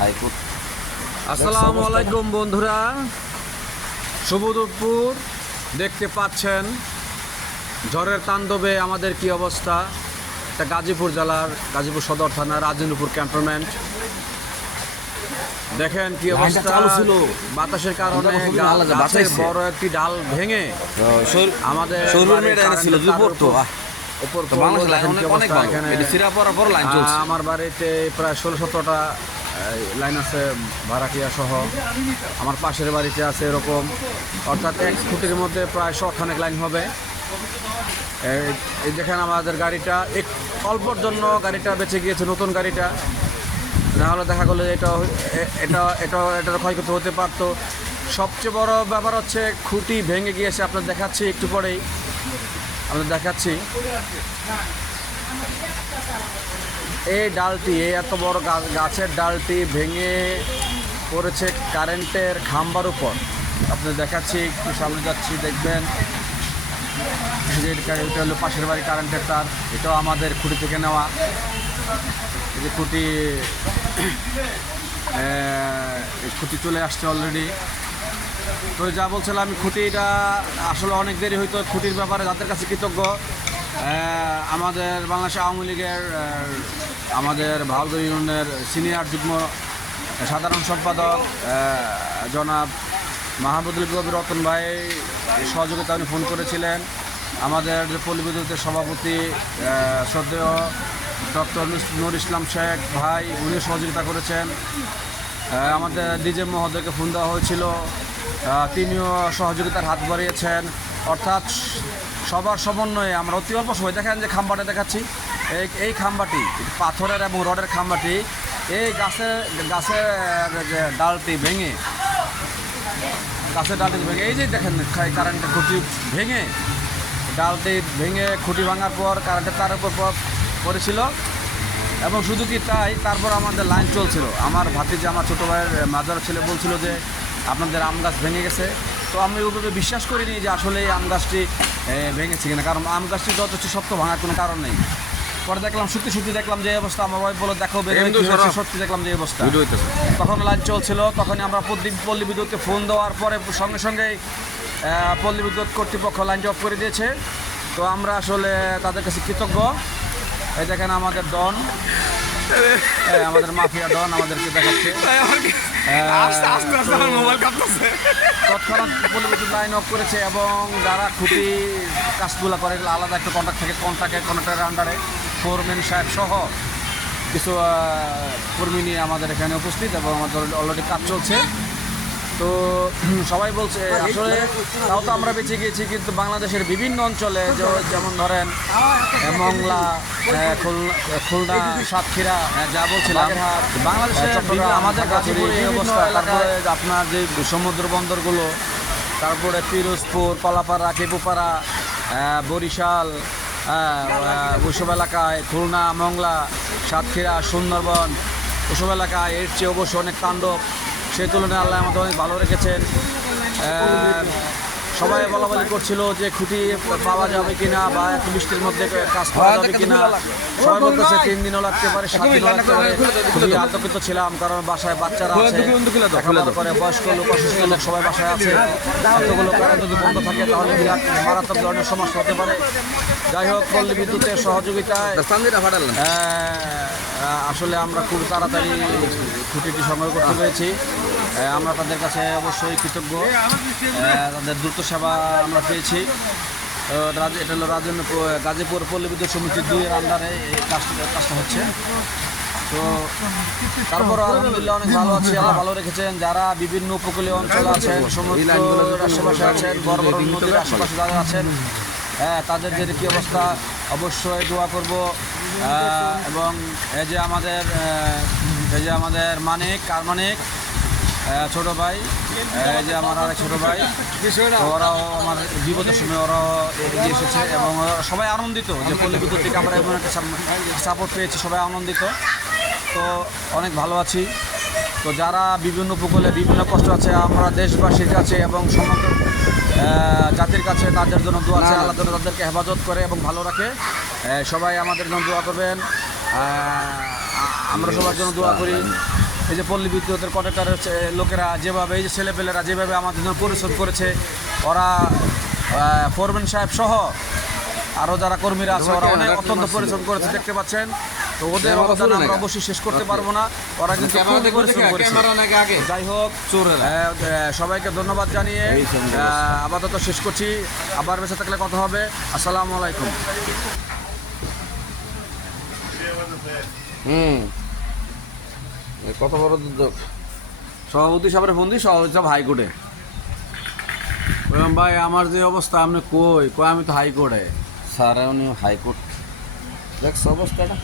High court. আসসালামু আলাইকুম বন্ধুরা, শুভ দুপুর। দেখতে পাচ্ছেন ঝড়ের তাণ্ডবে আমাদের কি অবস্থা। এটা গাজীপুর জেলার গাজীপুর সদর থানা রাজেন্দ্রপুর ক্যান্টনমেন্ট। দেখেন কি অবস্থা, বাতাসের কারণে গাছের বড় একটি ডাল ভেঙে আমাদের আমার বাড়িতে প্রায় 16-17টা লাইন আছে ভাড়াটিয়া সহ। আমার পাশের বাড়িতে আছে এরকম, অর্থাৎ এক ফুটের মধ্যে প্রায় 100 লাইন হবে। এই দেখেন আমাদের গাড়িটা অল্পর জন্য গাড়িটা বেঁচে গিয়েছে, নতুন গাড়িটা। নাহলে দেখা গেলো এটার ক্ষয়ক্ষতি হতে পারতো। সবচেয়ে বড় ব্যাপার হচ্ছে খুঁটি ভেঙে গিয়েছে। আপনার দেখাচ্ছি একটু পরেই, আপনাদের দেখাচ্ছি। এই ডালটি, এই এত বড় গাছের ডালটি ভেঙে পড়েছে কারেন্টের খাম্বার উপর। আপনাদের দেখাচ্ছি, একটু সামনে যাচ্ছি, দেখবেন এটা হলো পাশের বাড়ি কারেন্টের তার। এটাও আমাদের খুঁটি থেকে নেওয়া। এই যে খুঁটি চলে আসছে অলরেডি। তো যা বলছিলাম, খুঁটিটা আসলে অনেক দেরি হইতো। খুঁটির ব্যাপারে যাদের কাছে কৃতজ্ঞ, আমাদের বাংলাদেশ আওয়ামী লীগের আমাদের ভাওলগড় ইউনিয়নের সিনিয়র যুগ্ম সাধারণ সম্পাদক জনাব মাহমুদুল কবির রতন ভাই সহযোগিতা উনি ফোন করেছিলেন। আমাদের যে পল্লী বিদ্যুতের সভাপতি শ্রদ্ধেয় ডক্টর নুর ইসলাম শেখ ভাই, উনি সহযোগিতা করেছেন। আমাদের ডিজে মহোদয়কে ফোন দেওয়া হয়েছিল, তিনিও সহযোগিতার হাত বাড়িয়েছেন। অর্থাৎ সবার সমন্বয়ে আমরা অতি অল্প সময়, দেখেন যে খাম্বাটা দেখাচ্ছি, এই খাম্বাটি পাথরের এবং রডের খাম্বাটি এই গাছের যে ডালটি ভেঙে, এই যে দেখেন কারেন্টের খুঁটি ভেঙে, ডালটি ভেঙে খুঁটি ভাঙার পর কারেন্টের তার উপর পড়েছিল। এবং শুধু কি তাই, তারপর আমাদের লাইন চলছিল। আমার ভাতিজা, আমার ছোটো ভাইয়ের মাজার ছেলে বলছিল যে আপনাদের আম গাছ ভেঙে গেছে। তো আমি ওইভাবে বিশ্বাস করিনি যে আসলে এই আম গাছটি ভেঙেছে কিনা, কারণ আম গাছটি যথেষ্ট শক্ত, ভাঙার কোনো কারণ নেই। পরে দেখলাম সত্যি দেখলাম যে অবস্থা। আমার ভাই বলে দেখো সত্যি দেখলাম যে অবস্থা। তখন লাইন চলছিল, তখনই আমরা পল্লী বিদ্যুৎকে ফোন দেওয়ার পরে সঙ্গে সঙ্গেই পল্লী বিদ্যুৎ কর্তৃপক্ষ লাইনটি অফ করে দিয়েছে। তো আমরা আসলে তাদের কাছে কৃতজ্ঞ। এই দেখেন আমাদের ডন, আমাদের মাফিয়া ডন আমাদেরকে দেখাচ্ছে। তৎক্ষণাৎ পল্লী বিদ্যুৎ লাইন অফ করেছে এবং যারা খুঁটি কাজগুলো করে আলাদা একটা কন্ট্রাক্ট থাকে, কন্ট্রাক্টের আন্ডারে ফোরম্যান সাহেব সহ কিছু কর্মী নিয়ে আমাদের এখানে উপস্থিত এবং আমাদের অলরেডি কাজ চলছে। তো সবাই বলছে আসলে তাও তো আমরা বেঁচে গিয়েছি, কিন্তু বাংলাদেশের বিভিন্ন অঞ্চলে যেমন ধরেন মংলা, খুলনা, সাতক্ষীরা, যা বলছিলাম বাংলাদেশের আমাদের গাজীপুর এই অবস্থা। তারপরে আপনার যে সমুদ্র বন্দরগুলো, তারপরে পিরোজপুর, কলাপাড়া, কেপুপাড়া, বরিশাল, ওইসব এলাকায়, খুলনা, মংলা, সাতক্ষীরা, সুন্দরবন, ওসব এলাকায় এর চেয়ে অবশ্য অনেক তাণ্ডব। সেই তুলনায় আল্লাহ আমাদের অনেক ভালো রেখেছেন। সবাই বলাবলি করছিল যে খুঁটি পাওয়া যাবে কিনা বা একটু বৃষ্টির মধ্যে কাজ করা যাবে কিনা। সবাই বলতেছে 3 দিনও লাগতে পারে, 7 দিনও লাগতে পারে। খুবই আতঙ্কিত ছিলাম, কারণ বাসায় বাচ্চারা আছে, লেখাপড়া করে, বয়স্ক লোক, অসুস্থ লোক সবাই বাসায় আছে। এতগুলো কারণ যদি বন্ধ থাকে তাহলে বিরাট মারাত্মক ধরনের সমস্যা হতে পারে। যাই হোক, পল্লী বিদ্যুতের সহযোগিতায় আসলে আমরা খুব তাড়াতাড়ি খুঁটিটি সংগ্রহ করতে পেরেছি। আমরা তাদের কাছে অবশ্যই কৃতজ্ঞ। তাদের দ্রুত সেবা আমরা পেয়েছি। এটা হলো গাজীপুর পল্লী বিদ্যুৎ সমিতি 2-এর আন্ডারে এই কাজটা হচ্ছে। তো তারপর আলহামদুলিল্লাহ অনেক ভালো আছি, আল্লাহ ভালো রেখেছেন। যারা বিভিন্ন উপকূলীয় অঞ্চলে আছেন, সমুদ্রের আশেপাশে আছেন, বড় বড় নদীর আশেপাশে যারা আছেন, তাদের যে কী অবস্থা অবশ্যই দোয়া করব। এবং এই যে আমাদের মানিক ছোট ভাই, এই যে আমার আরেক ছোটো ভাই, ওরাও আমার বিপদের সময় ওরাও এগিয়ে এসেছে এবং সবাই আনন্দিত যে পল্লী বিদ্যুৎ থেকে আমরা এমন একটা সাপোর্ট পেয়েছি। সবাই আনন্দিত, তো অনেক ভালো আছি। তো যারা বিভিন্ন উপকূলে বিভিন্ন কষ্ট আছে, আমরা দেশবাসীর কাছে এবং সমগ্র জাতির কাছে তাদের জন্য দোয়া আছে, আল্লাহ যেন তাদেরকে হেফাজত করে এবং ভালো রাখে। সবাই আমাদের জন্য দোয়া করবেন, আমরা সবার জন্য দোয়া করি। এই যে পল্লী বিদ্যুতের কন্ট্রাক্টরের লোকেরা যেভাবে, এই যে ছেলেপেলেরা যেভাবে আমাদের জন্য পরিশ্রম করেছে, ওরা ফোরম্যান সাহেব সহ আরও যারা কর্মীরা আছে ওরা অনেক অত্যন্ত পরিশ্রম করেছে, দেখতে পাচ্ছেন। তো ওদের অবদান আমরা অবশ্যই শেষ করতে পারবো না, ওরা কিন্তু খুব পরিশ্রম করেছে। যাই হোক, সবাইকে ধন্যবাদ জানিয়ে আপাতত শেষ করছি। আবার বেঁচে থাকলে কথা হবে। আসসালামু আলাইকুম। কত বড় দুর্যোগ। সভাপতি সাহেবের ফোন দিই, সভাপতি সাহেব হাইকোর্টে। বললাম ভাই আমার যে অবস্থা, আপনি কই? আমি তো হাইকোর্টে। স্যার উনি হাইকোর্ট, দেখছো অবস্থাটা?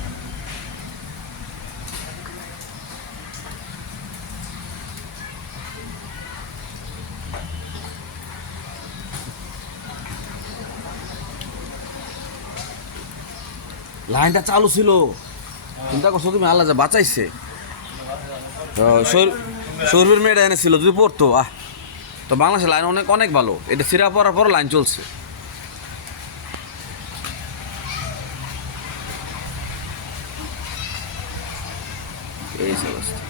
লাইনটা চালু ছিল, চিন্তা করছো তুমি, আল্লাহ যা বাঁচাইছে। সৌরভীর মেয়েটা এনেছিল, যদি পড়তো তো বাংলাদেশের লাইন অনেক অনেক ভালো। এটা সিরা পড়ার পর লাইন চলছে। এই অবস্থা।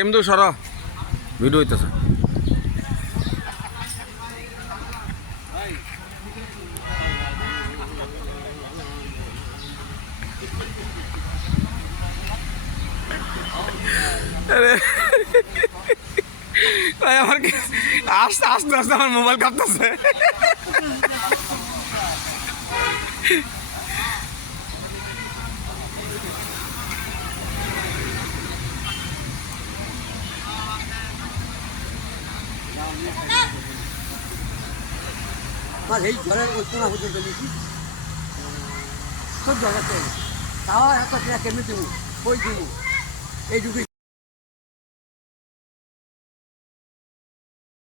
এমদু সর, ভিডিও হইতেছে। আমার আস্তে আস্তে আস্তে আমার মোবাইল কাঁপতেছে। এই ঘরের ওই কোনা পর্যন্ত নিয়েছি সব জায়গাতে তাও একটা কেমনি দেবো, কই দেবো এইটুকুই।